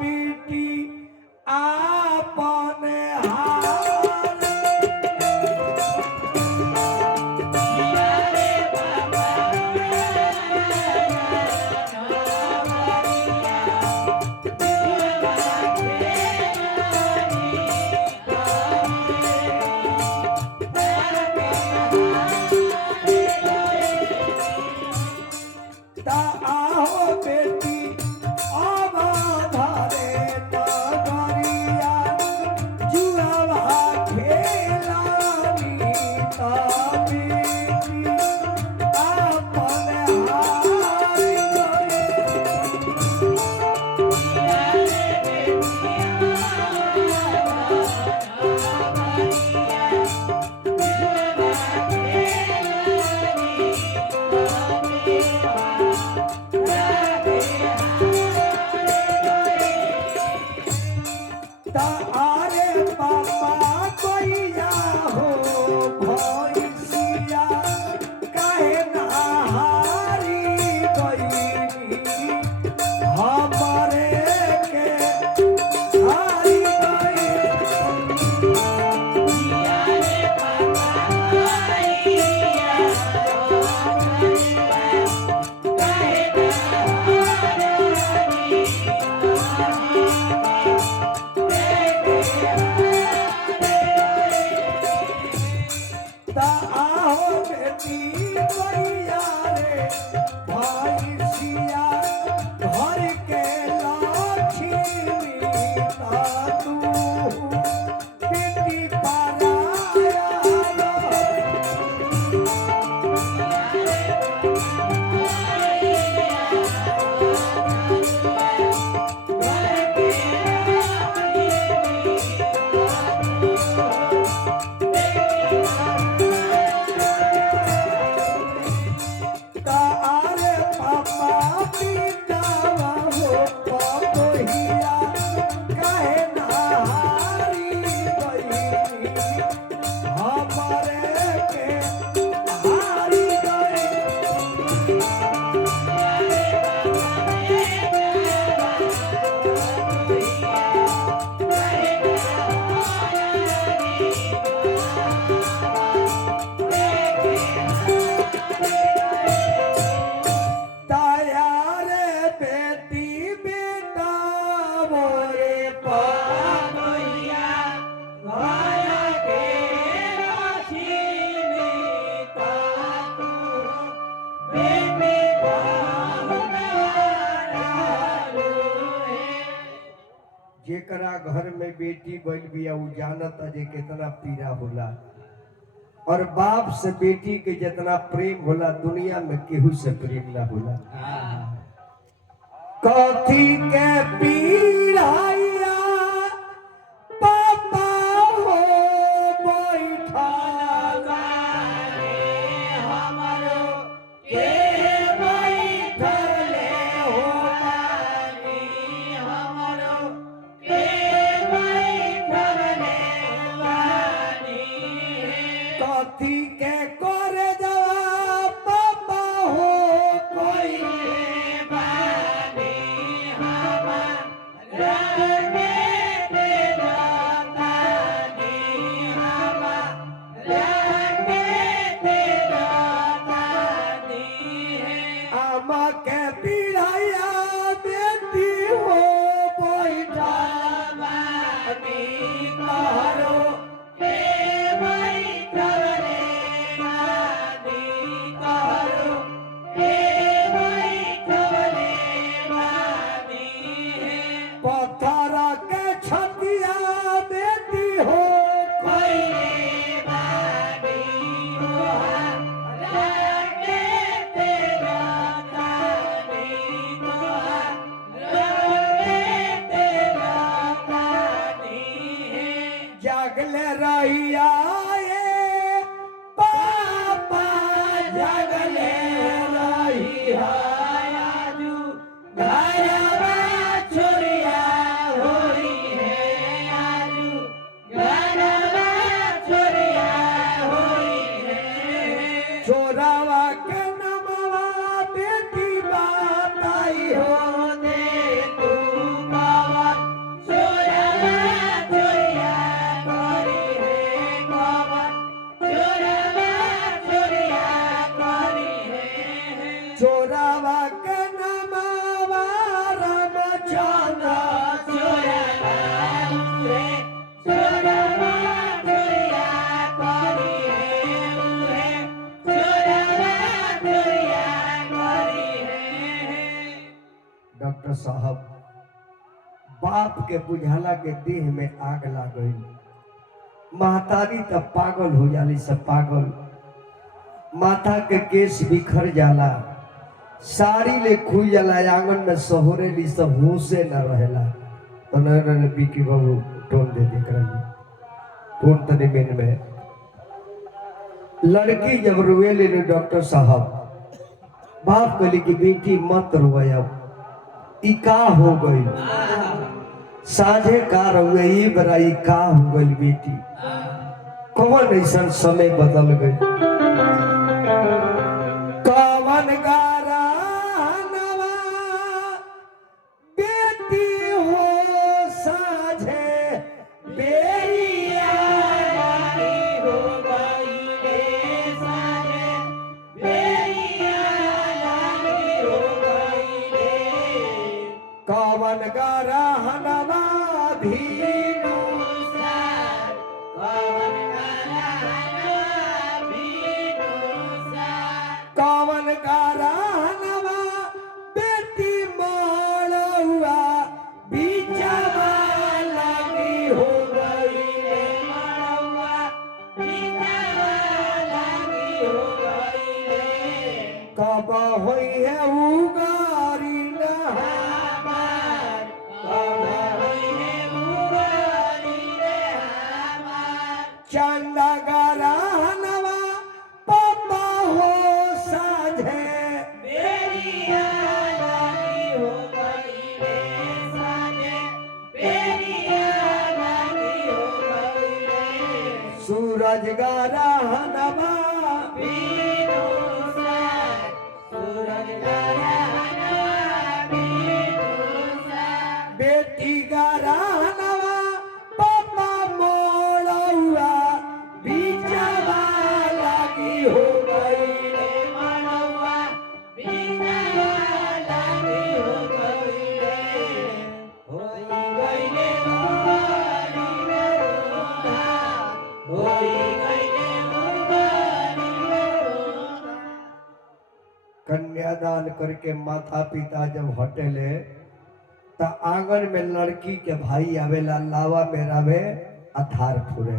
बेटी आपने हार जेकरा घर में बेटी बन बिया उ जानता जे कितना पीड़ा होला और बाप से बेटी के जितना प्रेम होला दुनिया में केहू से प्रेम ना होला। कथी के पीड़ाइया पापा हो बैठा हमरो के जागले रहिया पापा जागले रहिया घरवा छोरिया होई है आजू घरवा छोरिया होई है छोरावा के नमवा बेटी बात आई हो दे तू बाबा बाप के बुझाला के देह में आग लाग गई। महतारी तब पागल हो जाली, सब पागल। माथा के केस बिखर जाला, साड़ी ले खुल जाला, आंगन में सहोरे ली सब होशे न रहेला। तो न बिकी बाबू टोन दे देख रही टोन तने मेन में लड़की जब रोए ले डॉक्टर साहब, बाप कहली कि बेटी मत रोया, ई का हो गई, साझे का रोए, ई बराई का हो गई बेटी, कौन ऐसा समय बदल गई, कौन गारा नवा बेटी हो साझे बेरिया हो गई रे, साझे बेरिया हो गई रे, कौन गारा नवा भीनु सार, कौन कौन गारानवा बेटी मोड़ुआ बीचवा लगी हो गई रे, मोड़ुआ बीचवा लगी हो गई रे, कब होई है उगारी न हमार, कब होई है उगारी रे हमार, चंदा गारानवा पापा हो साझे बेरिया लगी हो गई रे, साझे बेरिया लगी हो गई रे, सूरज गारानवा बीनु सार, सूरज गारानवा बीनु सार, बेटी गारानवा पापा मोड़ुआ बीचवा लगी हो गई रे, मोड़ुआ बीचवा लगी हो गई रे, होई गई रे उगारी रे रोहा, होई गई रे उगारी रे रोहा। कन्यादान करके माता पिता जब हटेले तो आंगन में लड़की के भाई आवेला, लावा में रवे अथार फुरे।